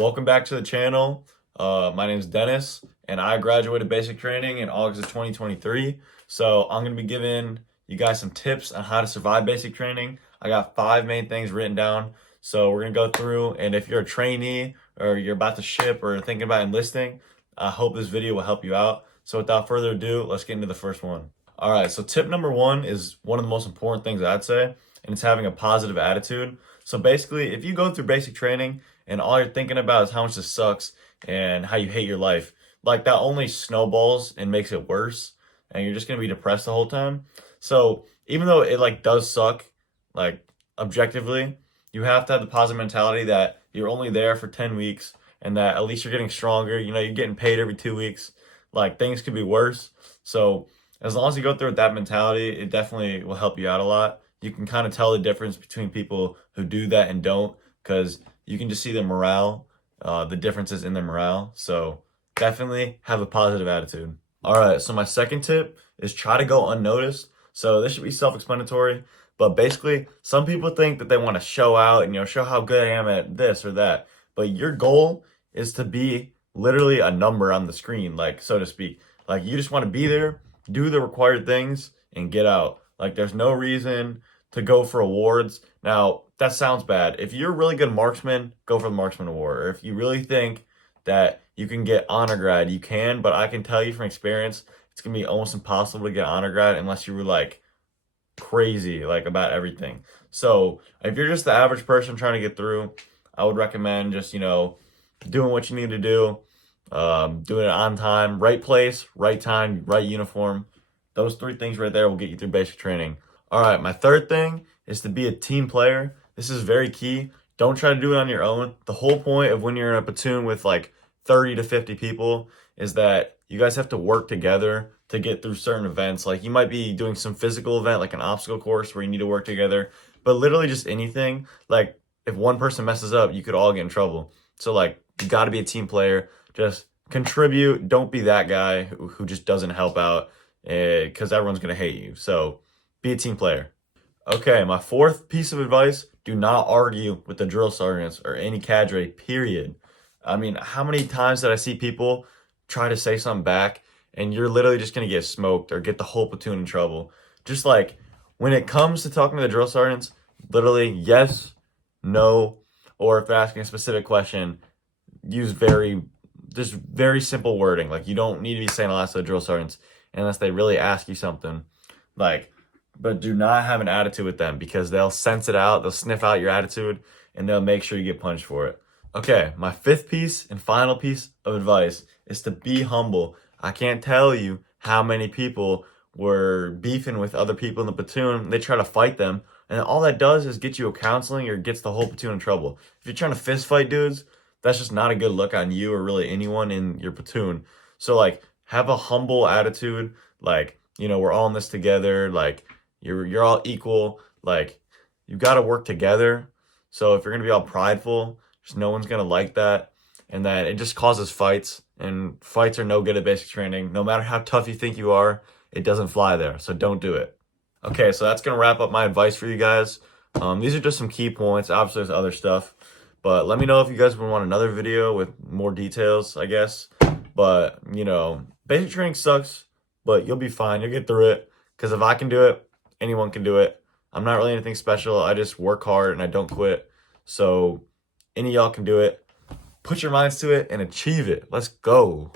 Welcome back to the channel. My name is Dennis, and I graduated basic training in August of 2023. So I'm going to be giving you guys some tips on how to survive basic training. I got 5 main things written down. So we're going to go through, and if you're a trainee or you're about to ship or thinking about enlisting, I hope this video will help you out. So without further ado, let's get into the first one. All right, so tip number 1 is one of the most important things I'd say, and it's having a positive attitude. So basically, if you go through basic training and all you're thinking about is how much this sucks and how you hate your life, like that only snowballs and makes it worse, and you're just gonna be depressed the whole time. So even though it like does suck, like objectively, you have to have the positive mentality that you're only there for 10 weeks and that at least you're getting stronger. You know, you're getting paid every 2 weeks. Like things could be worse. So as long as you go through with that mentality, it definitely will help you out a lot. You can kind of tell the difference between people who do that and don't, because you can just see the morale, the differences in their morale. So definitely have a positive attitude. All right, so my second tip is try to go unnoticed. So this should be self-explanatory, but basically some people think that they want to show out and show how good I am at this or that. But your goal is to be literally a number on the screen, like so to speak. Like you just want to be there, do the required things, and get out. Like there's no reason to go for awards. Now, that sounds bad. If you're a really good marksman, go for the marksman award. Or if you really think that you can get honor grad, you can, but I can tell you from experience, it's gonna be almost impossible to get honor grad unless you were like crazy, like about everything. So if you're just the average person trying to get through, I would recommend just, doing what you need to do, doing it on time, right place, right time, right uniform. Those 3 things right there will get you through basic training. All right, my third thing is to be a team player. This is very key. Don't try to do it on your own. The whole point of when you're in a platoon with like 30 to 50 people is that you guys have to work together to get through certain events. Like you might be doing some physical event, like an obstacle course where you need to work together, but literally just anything. Like if one person messes up, you could all get in trouble. So like you got to be a team player. Just contribute. Don't be that guy who just doesn't help out because everyone's going to hate you. So be a team player. Okay, my 4th piece of advice, do not argue with the drill sergeants or any cadre, period. I mean, how many times did I see people try to say something back and you're literally just going to get smoked or get the whole platoon in trouble? Just like when it comes to talking to the drill sergeants, literally yes, no, or if they're asking a specific question, use just very simple wording. Like you don't need to be saying a lot to the drill sergeants unless they really ask you something. Like, but do not have an attitude with them because they'll sense it out, they'll sniff out your attitude, and they'll make sure you get punished for it. Okay, my 5th piece and final piece of advice is to be humble. I can't tell you how many people were beefing with other people in the platoon. They try to fight them, and all that does is get you a counseling or gets the whole platoon in trouble. If you're trying to fist fight dudes, that's just not a good look on you or really anyone in your platoon. So like, have a humble attitude. Like, we're all in this together. Like, you're all equal. Like you got to work together. So if you're gonna be all prideful, just no one's gonna like that, and that it just causes fights. And fights are no good at basic training. No matter how tough you think you are, it doesn't fly there. So don't do it. Okay, so that's gonna wrap up my advice for you guys. These are just some key points. Obviously, there's other stuff, but let me know if you guys would want another video with more details, I guess. But basic training sucks, but you'll be fine. You'll get through it. Because if I can do it, anyone can do it. I'm not really anything special. I just work hard and I don't quit. So any of y'all can do it. Put your minds to it and achieve it. Let's go.